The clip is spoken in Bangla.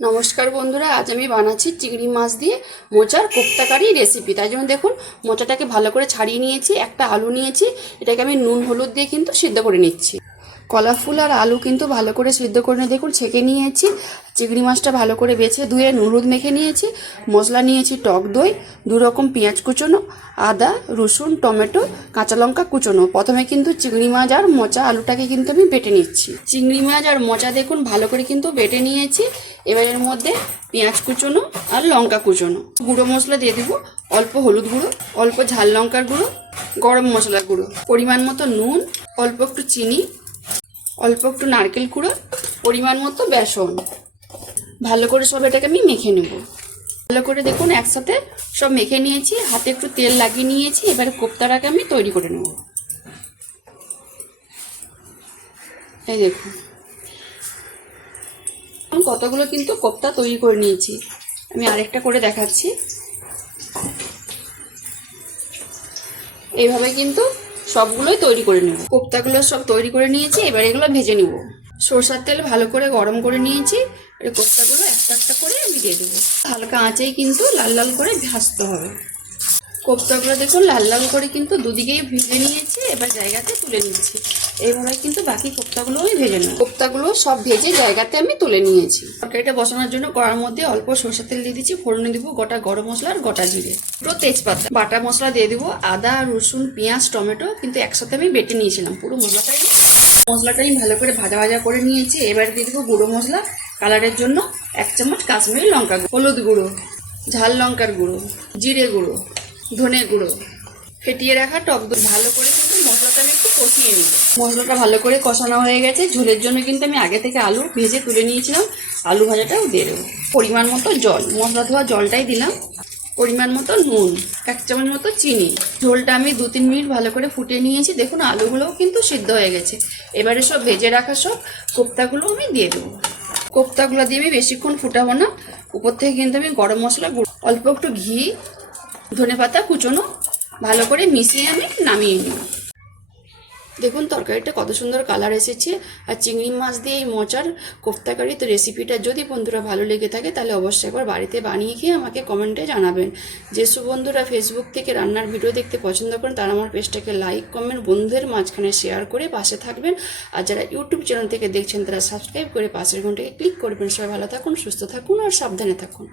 নমস্কার বন্ধুরা, আজ আমি বানাচ্ছি চিংড়ি মাছ দিয়ে মোচার কোপ্তা কারি রেসিপি। তাই জন্য দেখুন, মোচাটাকে ভালো করে ছাড়িয়ে নিয়েছি, একটা আলু নিয়েছি, এটাকে আমি নুন হলুদ দিয়ে কিন্তু সিদ্ধ করে নিচ্ছি। কলা ফুল আর আলু কিন্তু ভালো করে সিদ্ধ করে নিয়ে দেখুন ছেঁকে নিয়েছি। চিংড়ি মাছটা ভালো করে বেছে ধুয়ে নুন হলুদ মেখে নিয়েছি। মশলা নিয়েছি টক দই, 2 রকম পেঁয়াজ কুচোনো, আদা রসুন টমেটো কাঁচা লঙ্কা কুচোনো। প্রথমে কিন্তু চিংড়ি মাছ আর মোচা আলুটাকে কিন্তু আমি বেটে নিচ্ছি। চিংড়ি মাছ আর মোচা দেখুন ভালো করে কিন্তু বেটে নিয়েছি। এবার এর মধ্যে পেঁয়াজ কুচোনো আর লঙ্কা কুচোনো, গুঁড়ো মশলা দিয়ে দেবো, অল্প হলুদ গুঁড়ো, অল্প ঝাল লঙ্কার গুঁড়ো, গরম মশলা গুঁড়ো, পরিমাণ মতো নুন, অল্প একটু চিনি, অল্প একটু নারকেল কুড়ো, পরিমাণ মতো বেসন। ভালো করে সব এটাকে আমি মেখে নেব। ভালো করে দেখুন একসাথে সব মেখে নিয়েছি, হাতে একটু তেল লাগিয়ে নিয়েছি। এবারে কোপ্তাটাকে আমি তৈরি করে নেব। এই দেখুন কতগুলো কিন্তু কোপ্তা তৈরি করে নিয়েছি। আমি আরেকটা করে দেখাচ্ছি। এইভাবে কিন্তু সবগুলোই তৈরি করে নেব। কোপ্তাগুলো সব তৈরি করে নিয়েছি, এবার এগুলো ভেজে নেব। সরষের তেল ভালো করে গরম করে নিয়েছি। এবার কোপ্তাগুলো একটা একটা করে আমি দিয়ে দেবো। হালকা আঁচেই কিন্তু লাল লাল করে ভাজতে হবে। কোপ্তাগুলো দেখুন লাল লাল করে কিন্তু দুদিকেই ভেজে নিয়েছি। এবার জায়গাতে তুলে নিচ্ছি। এইভাবে কিন্তু বাকি কোপ্তাগুলো আমি ভেজে নেব। কোপ্তাগুলো সব ভেজে জায়গাতে আমি তুলে নিয়েছি। তরকারিটা বসানোর জন্য কড়ার মধ্যে অল্প সরষের তেল দিয়ে দিচ্ছি। ফোড়নে দিব গোটা গরম মশলা আর গোটা জিরে, পুরো তেজপাতা, বাটা মশলা দিয়ে দিব, আদা রসুন পেঁয়াজ টমেটো কিন্তু একসাথে আমি বেটে নিয়েছিলাম। পুরো মশলাটাই ভালো করে ভাজা ভাজা করে নিয়েছি। এবার দিয়ে দেবো গুঁড়ো মশলা, কালারের জন্য 1 চামচ কাশ্মীরি লঙ্কা, হলুদ গুঁড়ো, ঝাল লঙ্কার গুঁড়ো, জিরে গুঁড়ো, ধনে গুঁড়ো, ফেটিয়ে রাখা টক দই। ভালো করে কিন্তু মশলাটা আমি একটু কষিয়ে নিব। মশলাটা ভালো করে কষানো হয়ে গেছে। ঝোলের জন্য কিন্তু আমি আগে থেকে আলু ভেজে তুলে নিয়েছিলাম। আলু ভাজাটাও দিয়ে দেবো। পরিমাণ মতো জল, মশলা ধোয়া জলটাই দিলাম। পরিমাণ মতো নুন, 1 চামচ মতো চিনি। ঝোলটা আমি 2-3 মিনিট ভালো করে ফুটিয়ে নিয়েছি। দেখুন আলুগুলোও কিন্তু সিদ্ধ হয়ে গেছে। এবারে সব ভেজে রাখা সব কোপ্তাগুলো আমি দিয়ে দেবো। কোপ্তাগুলো দিয়ে আমি বেশিক্ষণ ফুটাবো না। উপর থেকে কিন্তু আমি গরম মশলা, অল্প একটু ঘি, ধনেপাতা কুচোনো ভালো করে মিশিয়ে আমি নামিয়ে নিই। দেখুন তরকারিটা কত সুন্দর কালার এসেছে। আর চিংড়ি মাছ দিয়ে এই মোচার কোপ্তা কারি তো রেসিপিটা যদি বন্ধুরা ভালো লেগে থাকে তাহলে অবশ্যই একবার বাড়িতে বানিয়ে খেয়ে আমাকে কমেন্টে জানাবেন। যেসব বন্ধুরা ফেসবুক থেকে রান্নার ভিডিও দেখতে পছন্দ করেন তারা আমার পেজটাকে লাইক কমেন্ট বন্ধুদের মাঝখানে শেয়ার করে পাশে থাকবেন। আর যারা ইউটিউব চ্যানেল থেকে দেখছেন তারা সাবস্ক্রাইব করে পাশের ঘন্টাকে ক্লিক করবেন। সবাই ভালো থাকুন, সুস্থ থাকুন আর সাবধানে থাকুন।